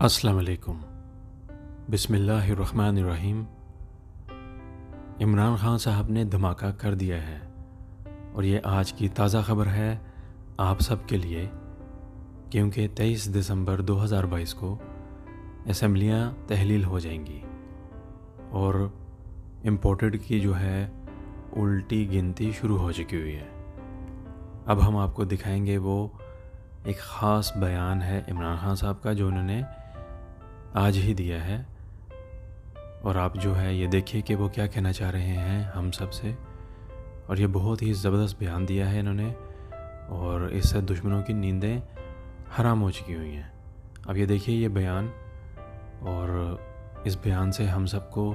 السلام علیکم۔ بسم اللہ الرحمن الرحیم۔ عمران خان صاحب نے دھماکہ کر دیا ہے اور یہ آج کی تازہ خبر ہے آپ سب کے لیے، کیونکہ 23 دسمبر 2022 کو اسمبلیاں تحلیل ہو جائیں گی اور امپورٹڈ کی جو ہے الٹی گنتی شروع ہو چکی ہوئی ہے۔ اب ہم آپ کو دکھائیں گے وہ ایک خاص بیان ہے عمران خان صاحب کا جو انہوں نے آج ہی دیا ہے، اور آپ جو ہے یہ دیکھیے کہ وہ کیا کہنا چاہ رہے ہیں ہم سب سے، اور یہ بہت ہی زبردست بیان دیا ہے انہوں نے، اور اس سے دشمنوں کی نیندیں حرام ہو چکی ہوئی ہیں۔ اب یہ دیکھیے یہ بیان، اور اس بیان سے ہم سب کو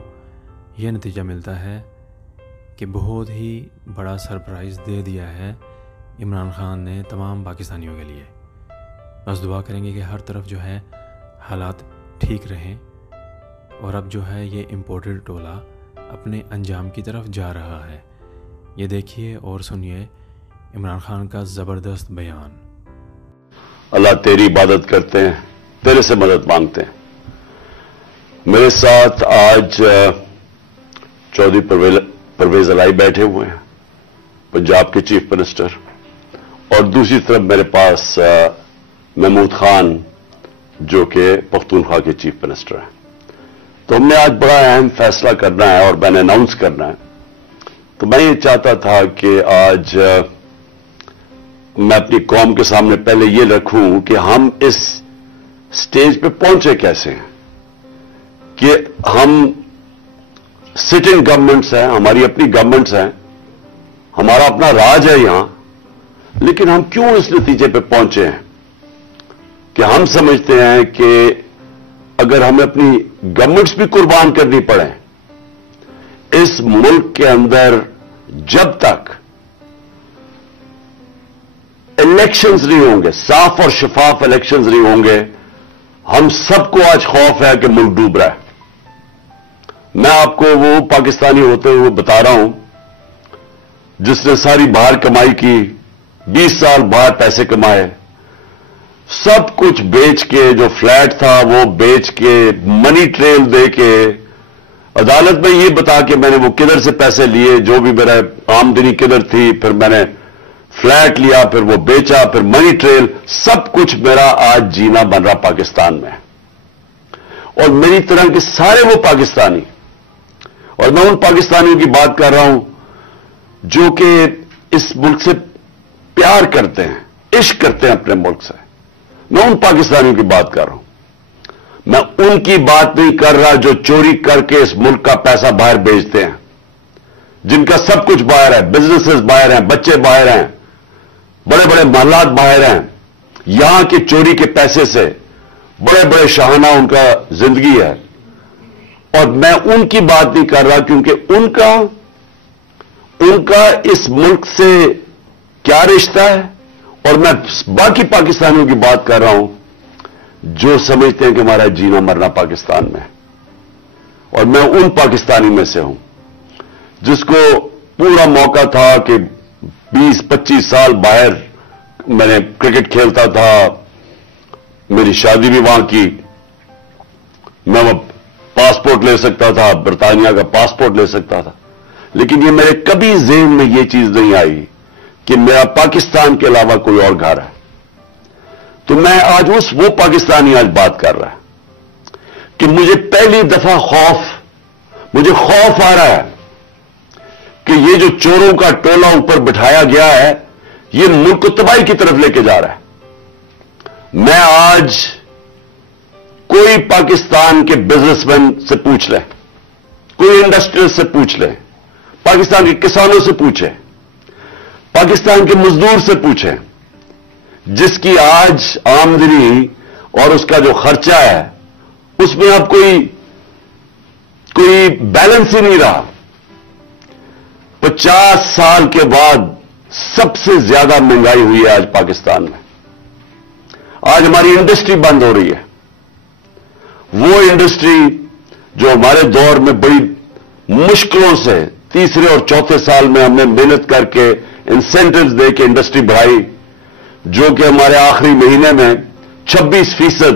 یہ نتیجہ ملتا ہے کہ بہت ہی بڑا سرپرائز دے دیا ہے عمران خان نے تمام پاکستانیوں کے لیے۔ بس دعا کریں گے کہ ہر طرف جو ہے حالات ٹھیک رہیں، اور اب جو ہے یہ امپورٹڈ ٹولہ اپنے انجام کی طرف جا رہا ہے۔ یہ دیکھیے اور سنیے عمران خان کا زبردست بیان۔ اللہ تیری عبادت کرتے ہیں، تیرے سے مدد مانگتے ہیں۔ میرے ساتھ آج چودھری پرویز الائی بیٹھے ہوئے ہیں، پنجاب کے چیف منسٹر، اور دوسری طرف میرے پاس محمود خان جو کہ پختونخوا کے چیف منسٹر ہیں۔ تو ہم نے آج بڑا اہم فیصلہ کرنا ہے اور میں نے اناؤنس کرنا ہے۔ تو میں یہ چاہتا تھا کہ آج میں اپنی قوم کے سامنے پہلے یہ رکھوں کہ ہم اس سٹیج پہ پہنچے کیسے ہیں، کہ ہم سٹنگ گورنمنٹس ہیں، ہماری اپنی گورنمنٹس ہیں، ہمارا اپنا راج ہے یہاں، لیکن ہم کیوں اس نتیجے پہ پہنچے ہیں کہ ہم سمجھتے ہیں کہ اگر ہمیں اپنی گورنمنٹس بھی قربان کرنی پڑے اس ملک کے اندر، جب تک الیکشنز نہیں ہوں گے، صاف اور شفاف الیکشنز نہیں ہوں گے، ہم سب کو آج خوف ہے کہ ملک ڈوب رہا ہے۔ میں آپ کو وہ پاکستانی ہوتے ہوئے بتا رہا ہوں جس نے ساری باہر کمائی کی، 20 سال باہر پیسے کمائے، سب کچھ بیچ کے، جو فلیٹ تھا وہ بیچ کے، منی ٹریل دے کے، عدالت میں یہ بتا کے میں نے وہ کدھر سے پیسے لیے، جو بھی میرا آمدنی کدھر تھی، پھر میں نے فلیٹ لیا، پھر وہ بیچا، پھر منی ٹریل، سب کچھ میرا آج جینا بن رہا پاکستان میں۔ اور میری طرح کے سارے وہ پاکستانی، اور میں ان پاکستانیوں کی بات کر رہا ہوں جو کہ اس ملک سے پیار کرتے ہیں، عشق کرتے ہیں اپنے ملک سے، میں ان پاکستانیوں کی بات کر رہا ہوں۔ میں ان کی بات نہیں کر رہا جو چوری کر کے اس ملک کا پیسہ باہر بیچتے ہیں، جن کا سب کچھ باہر ہے، بزنسز باہر ہیں، بچے باہر ہیں، بڑے بڑے محلات باہر ہیں، یہاں کے چوری کے پیسے سے بڑے بڑے شاہانہ ان کا زندگی ہے۔ اور میں ان کی بات نہیں کر رہا کیونکہ ان کا اس ملک سے کیا رشتہ ہے، اور میں باقی پاکستانیوں کی بات کر رہا ہوں جو سمجھتے ہیں کہ ہمارا جینا مرنا پاکستان میں، اور میں ان پاکستانی میں سے ہوں جس کو پورا موقع تھا کہ 20-25 سال باہر میں نے کرکٹ کھیلتا تھا، میری شادی بھی وہاں کی، میں پاسپورٹ لے سکتا تھا، برطانیہ کا پاسپورٹ لے سکتا تھا، لیکن یہ میرے کبھی ذہن میں یہ چیز نہیں آئی کہ میرا پاکستان کے علاوہ کوئی اور گھر ہے۔ تو میں آج وہ پاکستانی آج بات کر رہا ہے کہ مجھے پہلی دفعہ مجھے خوف آ رہا ہے کہ یہ جو چوروں کا ٹولہ اوپر بٹھایا گیا ہے یہ ملک کو تباہی کی طرف لے کے جا رہا ہے۔ میں آج کوئی پاکستان کے بزنس مین سے پوچھ لیں، کوئی انڈسٹریل سے پوچھ لیں، پاکستان کے کسانوں سے پوچھیں، پاکستان کے مزدور سے پوچھیں، جس کی آج آمدنی اور اس کا جو خرچہ ہے اس میں اب کوئی بیلنس ہی نہیں رہا۔ 50 سال کے بعد سب سے زیادہ مہنگائی ہوئی ہے آج پاکستان میں۔ آج ہماری انڈسٹری بند ہو رہی ہے، وہ انڈسٹری جو ہمارے دور میں بڑی مشکلوں سے تیسرے اور چوتھے سال میں ہم نے محنت کر کے انسینٹیوز دے کے انڈسٹری بڑھائی، جو کہ ہمارے آخری مہینے میں 26%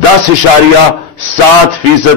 10.7%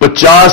50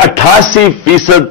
88%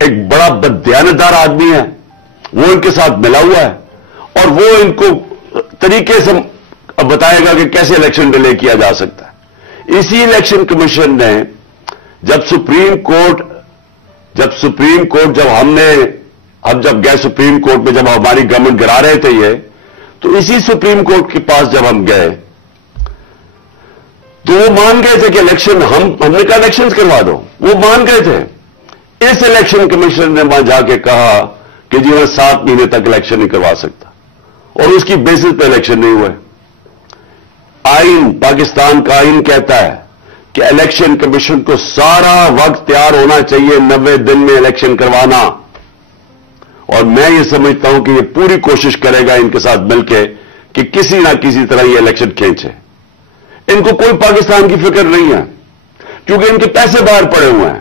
ایک بڑا بددیانتدار آدمی ہے، وہ ان کے ساتھ ملا ہوا ہے اور وہ ان کو طریقے سے بتائے گا کہ کیسے الیکشن ڈیلے کیا جا سکتا ہے۔ اسی الیکشن کمیشن نے جب سپریم کورٹ جب ہم جب گئے سپریم کورٹ میں، جب ہماری گورنمنٹ گرا رہے تھے یہ، تو اسی سپریم کورٹ کے پاس جب ہم گئے تو وہ مان گئے تھے کہ الیکشن ہم نے کہا الیکشن کروا دو، وہ مان گئے تھے۔ اس الیکشن کمیشن نے وہاں جا کے کہا کہ جی وہ 7 مہینے تک الیکشن نہیں کروا سکتا، اور اس کی بیسس پہ الیکشن نہیں ہوئے۔ آئین، پاکستان کا آئین کہتا ہے کہ الیکشن کمیشن کو سارا وقت تیار ہونا چاہیے 90 دن میں الیکشن کروانا، اور میں یہ سمجھتا ہوں کہ یہ پوری کوشش کرے گا ان کے ساتھ مل کے کہ کسی نہ کسی طرح یہ الیکشن کھینچے۔ ان کو کوئی پاکستان کی فکر نہیں ہے، کیونکہ ان کے پیسے باہر پڑے ہوئے ہیں،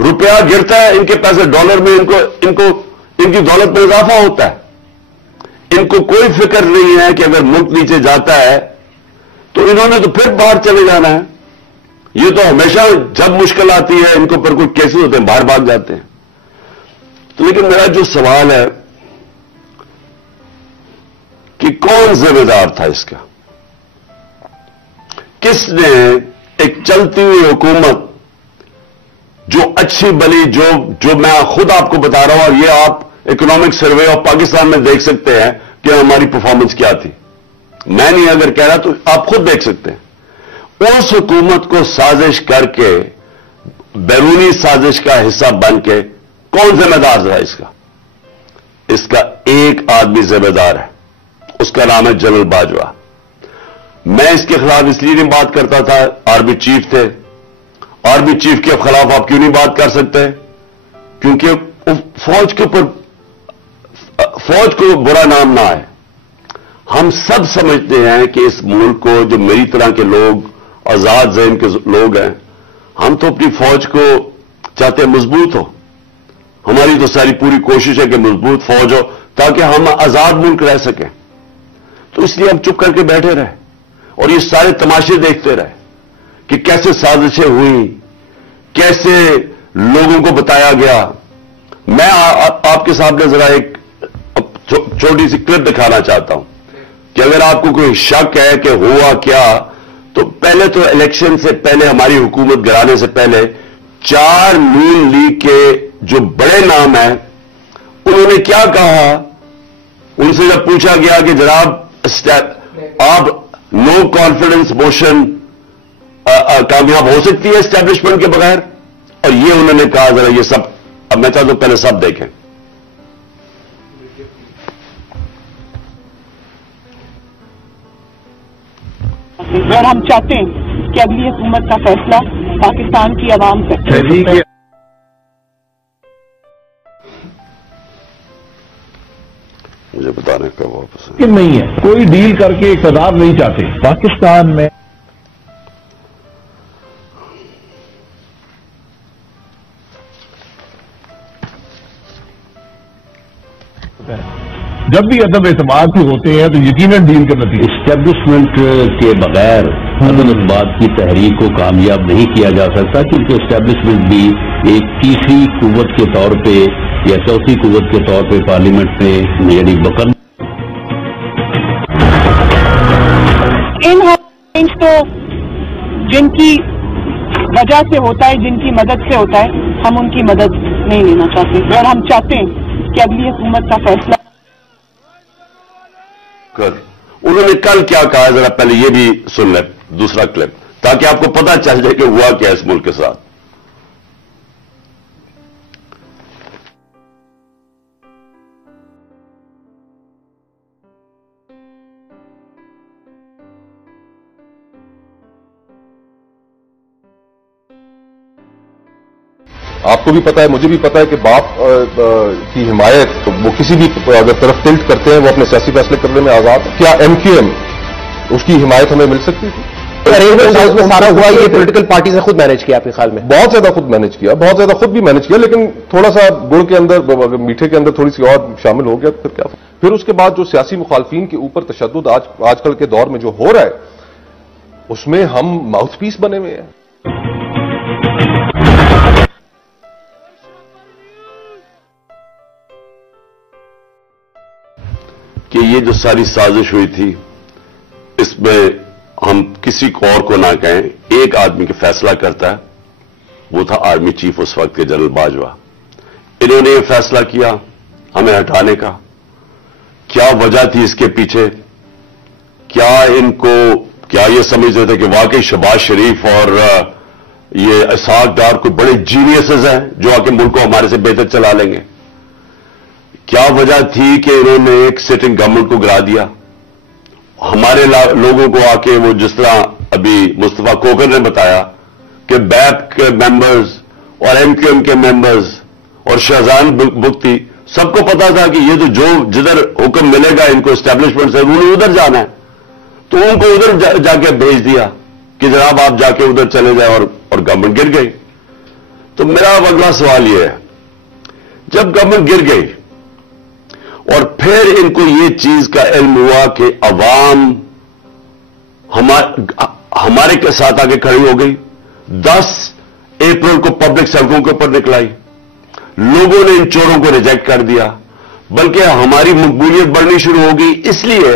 روپیہ گرتا ہے، ان کے پیسے ڈالر میں ان کی دولت میں اضافہ ہوتا ہے۔ ان کو کوئی فکر نہیں ہے کہ اگر ملک نیچے جاتا ہے تو انہوں نے تو پھر باہر چلے جانا ہے۔ یہ تو ہمیشہ جب مشکل آتی ہے ان کو پر کوئی کیسز ہوتے ہیں باہر بھاگ جاتے ہیں۔ تو لیکن میرا جو سوال ہے کہ کون ذمہ دار تھا اس کا؟ کس نے ایک چلتی ہوئی حکومت جو اچھی بلی جو میں خود آپ کو بتا رہا ہوں، اور یہ آپ اکنامک سروے آف پاکستان میں دیکھ سکتے ہیں کہ ہماری پرفارمنس کیا تھی، میں نہیں اگر کہہ رہا تو آپ خود دیکھ سکتے ہیں۔ اس حکومت کو سازش کر کے، بیرونی سازش کا حصہ بن کے کون ذمہ دار تھا اس کا؟ اس کا ایک آدمی ذمہ دار ہے، اس کا نام ہے جنرل باجوہ۔ میں اس کے خلاف اس لیے نہیں بات کرتا تھا، آرمی چیف تھے، آرمی چیف کے خلاف آپ کیوں نہیں بات کر سکتے؟ کیونکہ فوج کے اوپر فوج کو برا نام نہ آئے۔ ہم سب سمجھتے ہیں کہ اس ملک کو، جو میری طرح کے لوگ، آزاد ذہن کے لوگ ہیں، ہم تو اپنی فوج کو چاہتے ہیں مضبوط ہو۔ ہماری تو ساری پوری کوشش ہے کہ مضبوط فوج ہو تاکہ ہم آزاد ملک رہ سکیں۔ تو اس لیے ہم چپ کر کے بیٹھے رہے اور یہ سارے تماشے دیکھتے رہے کہ کیسے سازشیں ہوئی، کیسے لوگوں کو بتایا گیا۔ میں آپ کے سامنے ذرا ایک چھوٹی سی کلپ دکھانا چاہتا ہوں کہ اگر آپ کو کوئی شک ہے کہ ہوا کیا، تو پہلے تو الیکشن سے پہلے، ہماری حکومت گرانے سے پہلے، 4 نون لیگ کے جو بڑے نام ہیں انہوں نے کیا کہا؟ ان سے جب پوچھا گیا کہ جناب آپ نو کانفیڈنس موشن کامیاب ہو سکتی ہے اسٹیبلشمنٹ کے بغیر، اور یہ انہوں نے کہا، ذرا یہ سب اب میں چاہتا ہوں پہلے سب دیکھیں۔ اور ہم چاہتے ہیں کہ اگلی حکومت کا فیصلہ پاکستان کی عوام سے۔ مجھے بتانے کا واپس نہیں ہے، کوئی ڈیل کر کے اقتدار نہیں چاہتے پاکستان میں۔ جب بھی عدم اعتماد کی ہوتے ہیں تو یقیناً ڈیل کا نتیجہ۔ اسٹیبلشمنٹ کے بغیر عدم اعتماد کی تحریک کو کامیاب نہیں کیا جا سکتا، کیونکہ اسٹیبلشمنٹ بھی ایک تیسری قوت کے طور پہ یا چوتھی قوت کے طور پہ پارلیمنٹ میں یعنی بکن ان تو جن کی وجہ سے ہوتا ہے، جن کی مدد سے ہوتا ہے، ہم ان کی مدد نہیں لینا چاہتے، اور ہم چاہتے ہیں کہ اگلی حکومت کا فیصلہ۔ انہوں نے کل کیا کہا، ذرا پہلے یہ بھی سن لیں، دوسرا کلپ، تاکہ آپ کو پتہ چل جائے کہ ہوا کیا اس ملک کے ساتھ۔ آپ کو بھی پتا ہے، مجھے بھی پتا ہے کہ باپ کی حمایت وہ کسی بھی اگر طرف ٹلٹ کرتے ہیں وہ اپنے سیاسی فیصلے کرنے میں آزاد ہے۔ کیا ایم کیو ایم اس کی حمایت ہمیں مل سکتی تھی؟ ارینجمنٹ میں سارا ہوا یہ پولیٹیکل پارٹی سے خود مینج کیا، آپ کے خیال میں؟ بہت زیادہ خود مینج کیا، بہت زیادہ خود بھی مینج کیا، لیکن تھوڑا سا گڑ کے اندر، میٹھے کے اندر تھوڑی سی اور شامل ہو گیا، پھر کیا؟ پھر اس کے بعد جو سیاسی مخالفین کے اوپر تشدد آج کل کے دور میں جو ہو رہا ہے، اس میں ہم ماؤتھ پیس بنے ہوئے ہیں۔ کہ یہ جو ساری سازش ہوئی تھی اس میں ہم کسی کو اور کو نہ کہیں, ایک آدمی کا فیصلہ کرتا ہے, وہ تھا آرمی چیف اس وقت کے جنرل باجوہ. انہوں نے یہ فیصلہ کیا ہمیں ہٹانے کا. کیا وجہ تھی اس کے پیچھے؟ کیا یہ سمجھتے تھے کہ واقعی شہباز شریف اور یہ اسحاق ڈار کوئی بڑے جینیسز ہیں جو آ کے ملک کو ہمارے سے بہتر چلا لیں گے؟ کیا وجہ تھی کہ انہوں نے ایک سٹنگ گورنمنٹ کو گرا دیا؟ ہمارے لوگوں کو آ کے وہ جس طرح ابھی مصطفیٰ کوکر نے بتایا کہ بیپ کے ممبرز اور ایم کیو ایم کے ممبرز اور شہزان بگٹی سب کو پتا تھا کہ یہ تو جو جدھر حکم ملے گا ان کو اسٹیبلشمنٹ سے انہوں نے ادھر جانا ہے, تو ان کو ادھر جا کے بھیج دیا کہ جناب آپ جا کے ادھر چلے جائیں, اور گورنمنٹ گر گئی. تو میرا اگلا سوال یہ ہے, جب گورنمنٹ گر گئی اور پھر ان کو یہ چیز کا علم ہوا کہ عوام ہمارے کے ساتھ آگے کھڑی ہو گئی, 10 اپریل کو پبلک سڑکوں کے اوپر نکلائی, لوگوں نے ان چوروں کو ریجیکٹ کر دیا, بلکہ ہماری مقبولیت بڑھنی شروع ہو گئی اس لیے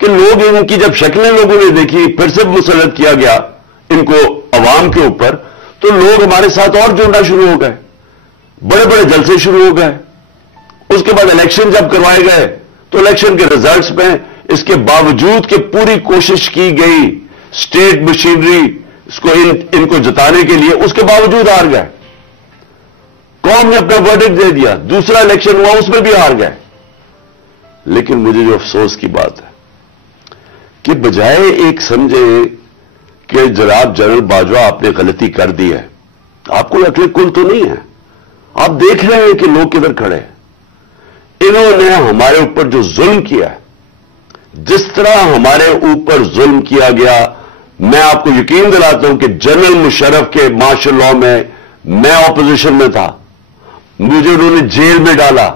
کہ لوگ ان کی جب شکلیں لوگوں نے دیکھی, پھر سے مسلط کیا گیا ان کو عوام کے اوپر, تو لوگ ہمارے ساتھ اور جڑنا شروع ہو گئے, بڑے بڑے جلسے شروع ہو گئے. اس کے بعد الیکشن جب کروائے گئے تو الیکشن کے ریزلٹس میں اس کے باوجود کہ پوری کوشش کی گئی اسٹیٹ مشینری اس کو ان کو جتانے کے لیے, اس کے باوجود ہار گئے. قوم نے اپنا ورڈکٹ دے دیا, دوسرا الیکشن ہوا اس میں بھی ہار گئے. لیکن مجھے جو افسوس کی بات ہے کہ بجائے ایک سمجھے کہ جناب جنرل باجوہ آپ نے غلطی کر دی ہے, آپ کو عقل کل تو نہیں ہے, آپ دیکھ رہے ہیں کہ لوگ کدھر کھڑے ہیں. انہوں نے ہمارے اوپر جو ظلم کیا ہے, جس طرح ہمارے اوپر ظلم کیا گیا, میں آپ کو یقین دلاتا ہوں کہ جنرل مشرف کے مارشل لاء میں میں اپوزیشن میں تھا, مجھے انہوں نے جیل میں ڈالا.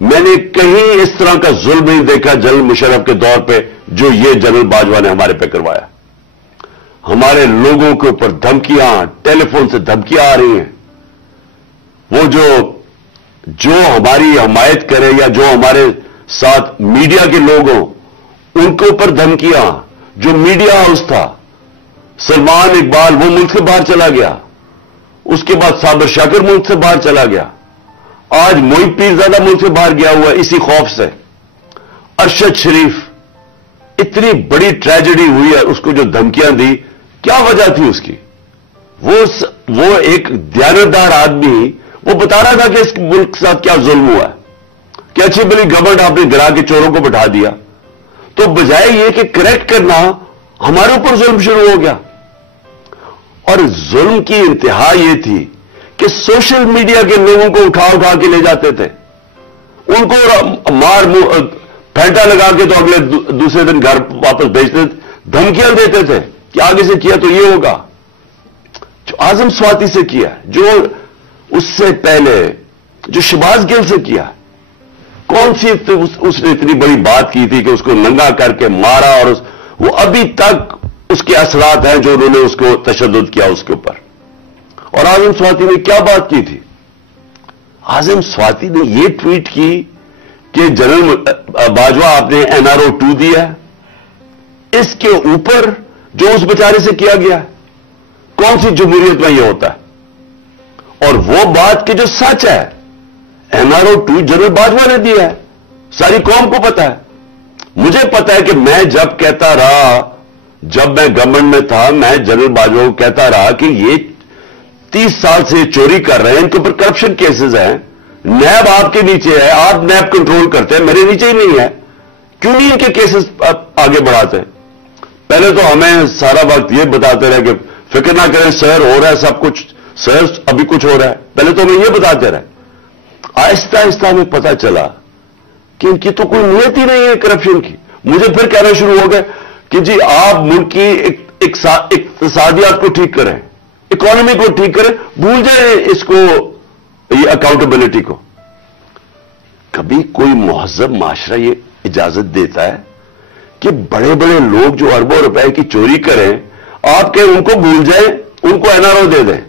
میں نے کہیں اس طرح کا ظلم نہیں دیکھا جنرل مشرف کے دور پہ جو یہ جنرل باجوہ نے ہمارے پہ کروایا. ہمارے لوگوں کے اوپر دھمکیاں, ٹیلی فون سے دھمکیاں آ رہی ہیں. وہ جو ہماری حمایت کرے یا جو ہمارے ساتھ میڈیا کے لوگ ہوں ان کے اوپر دھمکیاں. جو میڈیا ہاؤس تھا, سلمان اقبال وہ ملک سے باہر چلا گیا, اس کے بعد صابر شاکر ملک سے باہر چلا گیا, آج موئن پیرزادہ ملک سے باہر گیا ہوا اسی خوف سے. ارشد شریف, اتنی بڑی ٹریجڈی ہوئی ہے, اس کو جو دھمکیاں دی, کیا وجہ تھی اس کی؟ وہ ایک دیانتدار آدمی وہ بتا رہا تھا کہ اس ملک کے ساتھ کیا ظلم ہوا ہے کہ اچھی بلی گورنمنٹ آپ نے گرا کے چوروں کو بٹھا دیا. تو بجائے یہ کہ کریکٹ کرنا, ہمارے اوپر ظلم شروع ہو گیا. اور ظلم کی انتہا یہ تھی کہ سوشل میڈیا کے لوگوں کو اٹھا کے لے جاتے تھے, ان کو مار پھینٹا لگا کے تو اگلے دوسرے دن گھر واپس بھیجتے تھے, دھمکیاں دیتے تھے کہ آگے سے کیا تو یہ ہوگا. جو اعظم سواتی سے کیا, جو اس سے پہلے جو شہباز گل سے کیا, کون سی اس نے اتنی بڑی بات کی تھی کہ اس کو ننگا کر کے مارا, اور وہ ابھی تک اس کے اثرات ہیں جو انہوں نے اس کو تشدد کیا اس کے اوپر. اور اعظم سواتی نے کیا بات کی تھی؟ اعظم سواتی نے یہ ٹویٹ کی کہ جنرل باجوہ آپ نے NRO 2 دیا, اس کے اوپر جو اس بیچارے سے کیا گیا, کون سی جمہوریت میں یہ ہوتا ہے؟ اور وہ بات کہ جو سچ ہے, NRO 2 جنرل باجوہ نے دیا ہے, ساری قوم کو پتا ہے. مجھے پتا ہے کہ میں جب کہتا رہا, جب میں گورنمنٹ میں تھا, میں جنرل باجوہ کو کہتا رہا کہ یہ 30 سال سے چوری کر رہے ہیں, ان کے اوپر کرپشن کیسز ہیں, نیب آپ کے نیچے ہے, آپ نیب کنٹرول کرتے ہیں, میرے نیچے ہی نہیں ہے, کیوں نہیں ان کے کیسز آگے بڑھاتے؟ پہلے تو ہمیں سارا وقت یہ بتاتے رہے کہ فکر نہ کریں سر, ہو رہا ہے سب کچھ, سر ابھی کچھ ہو رہا ہے. پہلے تو ہمیں یہ بتاتے رہے. آہستہ آہستہ ہمیں پتا چلا کہ ان کی تو کوئی نیت ہی نہیں ہے کرپشن کی. مجھے پھر کہنا شروع ہو گئے کہ جی آپ ملک کی اقتصادیات کو ٹھیک کریں, اکانومی کو ٹھیک کریں, بھول جائیں اس کو, یہ اکاؤنٹیبلٹی کو. کبھی کوئی مہذب معاشرہ یہ اجازت دیتا ہے کہ بڑے بڑے لوگ جو اربوں روپے کی چوری کریں, آپ کہ ان کو بھول جائیں, ان کو NRO دے دیں,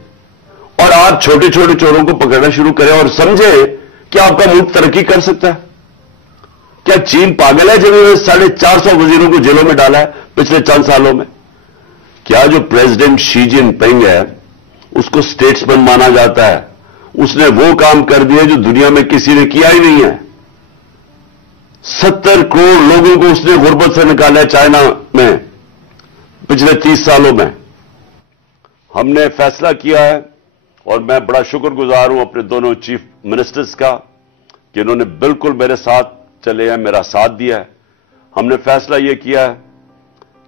اور آپ چھوٹے چھوٹے چوروں کو پکڑنا شروع کریں اور سمجھیں کہ آپ کا ملک ترقی کر سکتا ہے؟ کیا چین پاگل ہے جب انہوں نے 450 وزیروں کو جیلوں میں ڈالا ہے پچھلے چند سالوں میں؟ کیا جو پریزیڈنٹ شی جن پنگ ہے اس کو اسٹیٹسمین مانا جاتا ہے؟ اس نے وہ کام کر دیا جو دنیا میں کسی نے کیا ہی نہیں ہے. 70 کروڑ لوگوں کو اس نے غربت سے نکالا ہے چائنا میں پچھلے 30 سالوں میں. ہم نے فیصلہ کیا ہے اور میں بڑا شکر گزار ہوں اپنے دونوں چیف منسٹرز کا کہ انہوں نے بالکل میرے ساتھ چلے ہیں، میرا ساتھ دیا ہے. ہم نے فیصلہ یہ کیا ہے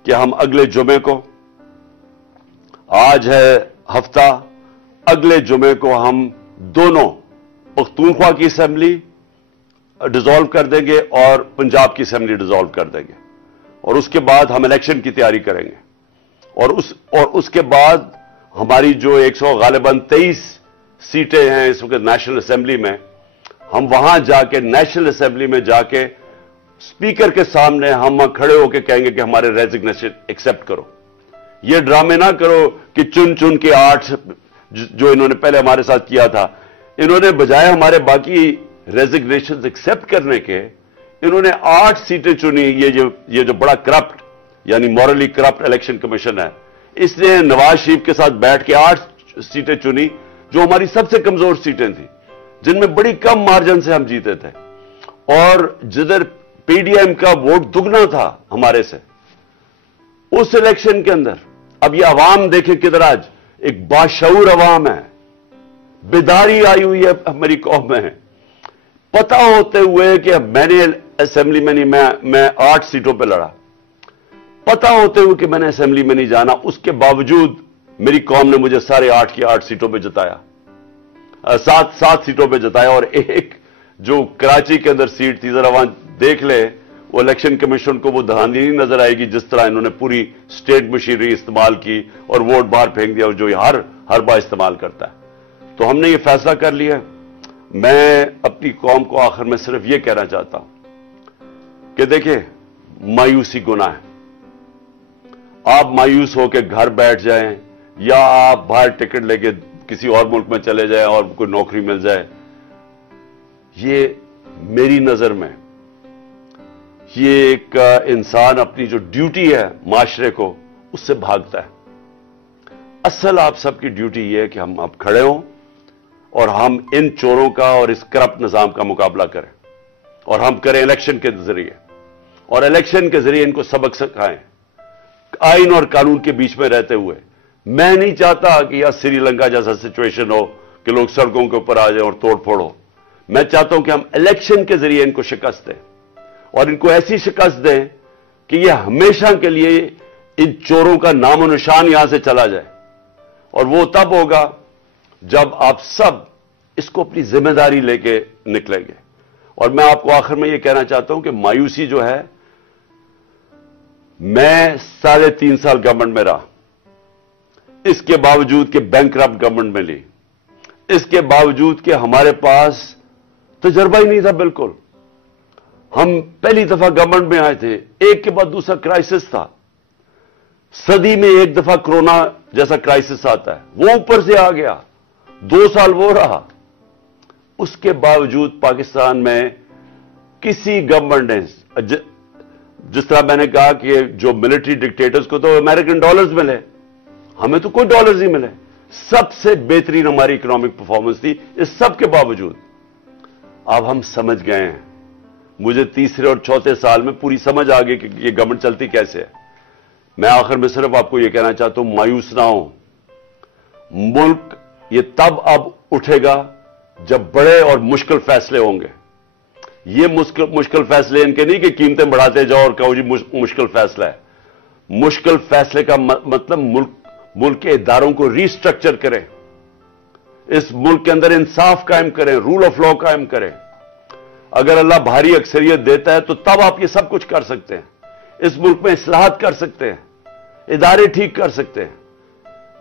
کہ ہم اگلے جمعے کو، آج ہے ہفتہ، اگلے جمعے کو ہم دونوں پختونخوا کی اسمبلی ڈیزالو کر دیں گے اور پنجاب کی اسمبلی ڈیزالو کر دیں گے، اور اس کے بعد ہم الیکشن کی تیاری کریں گے. اور اس کے بعد ہماری جو 100 غالباً 23 سیٹیں ہیں اس وقت نیشنل اسمبلی میں، ہم وہاں جا کے نیشنل اسمبلی میں جا کے اسپیکر کے سامنے ہم کھڑے ہو کے کہیں گے کہ ہمارے ریزگنیشن ایکسپٹ کرو. یہ ڈرامے نہ کرو کہ چن کے 8 جو انہوں نے پہلے ہمارے ساتھ کیا تھا، انہوں نے بجائے ہمارے باقی ریزگنیشن ایکسپٹ کرنے کے، انہوں نے 8 سیٹیں چنی. یہ جو بڑا کرپٹ یعنی مورلی کرپٹ الیکشن کمیشن ہے، اس نے نواز شریف کے ساتھ بیٹھ کے 8 سیٹیں چنی جو ہماری سب سے کمزور سیٹیں تھیں، جن میں بڑی کم مارجن سے ہم جیتے تھے، اور جدھر پی ڈی ایم کا ووٹ دگنا تھا ہمارے سے اس الیکشن کے اندر. اب یہ عوام دیکھیں کدھر آج ایک باشعور عوام ہے، بیداری آئی ہوئی ہے میری قوم میں. پتہ ہوتے ہوئے کہ میں نے اسمبلی میں نہیں، میں 8 سیٹوں پہ لڑا، پتہ ہوتے ہوئے کہ میں نے اسمبلی میں نہیں جانا، اس کے باوجود میری قوم نے مجھے سارے 8 کی 8 سیٹوں پہ جتایا، 7 سیٹوں پہ جتایا. اور ایک جو کراچی کے اندر سیٹ تھی، ذرا وہاں دیکھ لے، وہ الیکشن کمیشن کو وہ دھاندلی نہیں نظر آئے گی جس طرح انہوں نے پوری اسٹیٹ مشینری استعمال کی اور ووٹ باہر پھینک دیا، اور جو ہر بار استعمال کرتا ہے. تو ہم نے یہ فیصلہ کر لیا. میں اپنی قوم کو آخر میں صرف یہ کہنا چاہتا ہوں کہ دیکھیں، مایوسی گناہ ہے. آپ مایوس ہو کے گھر بیٹھ جائیں یا آپ باہر ٹکٹ لے کے کسی اور ملک میں چلے جائیں اور کوئی نوکری مل جائے، یہ میری نظر میں یہ ایک انسان اپنی جو ڈیوٹی ہے معاشرے کو اس سے بھاگتا ہے. اصل آپ سب کی ڈیوٹی یہ ہے کہ ہم اب کھڑے ہوں اور ہم ان چوروں کا اور اس کرپٹ نظام کا مقابلہ کریں، اور ہم کریں الیکشن کے ذریعے، اور الیکشن کے ذریعے ان کو سبق سکھائیں آئین اور قانون کے بیچ میں رہتے ہوئے. میں نہیں چاہتا کہ یہ سری لنکا جیسا سچویشن ہو کہ لوگ سڑکوں کے اوپر آ جائیں اور توڑ پھوڑ ہو. میں چاہتا ہوں کہ ہم الیکشن کے ذریعے ان کو شکست دیں، اور ان کو ایسی شکست دیں کہ یہ ہمیشہ کے لیے ان چوروں کا نام و نشان یہاں سے چلا جائے. اور وہ تب ہوگا جب آپ سب اس کو اپنی ذمہ داری لے کے نکلیں گے. اور میں آپ کو آخر میں یہ کہنا چاہتا ہوں کہ مایوسی جو ہے، میں 3.5 سال گورنمنٹ میں رہا، اس کے باوجود کہ بینکرپٹ گورنمنٹ میں لی، اس کے باوجود کہ ہمارے پاس تجربہ ہی نہیں تھا بالکل. ہم پہلی دفعہ گورنمنٹ میں آئے تھے، ایک کے بعد دوسرا کرائسس تھا. صدی میں ایک دفعہ کرونا جیسا کرائسس آتا ہے، وہ اوپر سے آ گیا، 2 سال وہ رہا. اس کے باوجود پاکستان میں کسی گورنمنٹ نے، جس طرح میں نے کہا کہ جو ملٹری ڈکٹیٹرز کو تو امریکن ڈالرز ملے، ہمیں تو کوئی ڈالرز نہیں ملے. سب سے بہترین ہماری اکنامک پرفارمنس تھی. اس سب کے باوجود اب ہم سمجھ گئے ہیں، مجھے تیسرے اور چوتھے سال میں پوری سمجھ آ گئی کہ یہ گورنمنٹ چلتی کیسے ہے. میں آخر میں صرف آپ کو یہ کہنا چاہتا ہوں، مایوس نہ ہوں. ملک یہ تب اب اٹھے گا جب بڑے اور مشکل فیصلے ہوں گے. یہ مشکل فیصلے ان کے نہیں کہ قیمتیں بڑھاتے جاؤ اور کہو جی مشکل فیصلہ ہے. مشکل فیصلے کا مطلب ملک کے اداروں کو ری سٹرکچر کریں، اس ملک کے اندر انصاف قائم کریں، رول آف لا قائم کریں. اگر اللہ بھاری اکثریت دیتا ہے تو تب آپ یہ سب کچھ کر سکتے ہیں. اس ملک میں اصلاحات کر سکتے ہیں، ادارے ٹھیک کر سکتے ہیں.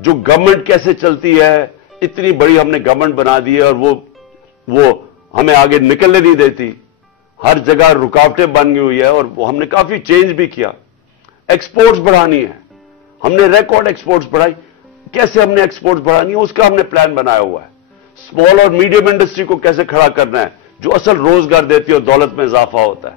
جو گورنمنٹ کیسے چلتی ہے، اتنی بڑی ہم نے گورنمنٹ بنا دی ہے اور وہ ہمیں آگے نکلنے نہیں دیتی. ہر جگہ رکاوٹیں بن گئی ہوئی ہے، اور وہ ہم نے کافی چینج بھی کیا. ایکسپورٹس بڑھانی ہے، ہم نے ریکارڈ ایکسپورٹس بڑھائی. کیسے ہم نے ایکسپورٹس بڑھانی ہے اس کا ہم نے پلان بنایا ہوا ہے. اسمال اور میڈیم انڈسٹری کو کیسے کھڑا کرنا ہے جو اصل روزگار دیتی ہے اور دولت میں اضافہ ہوتا ہے.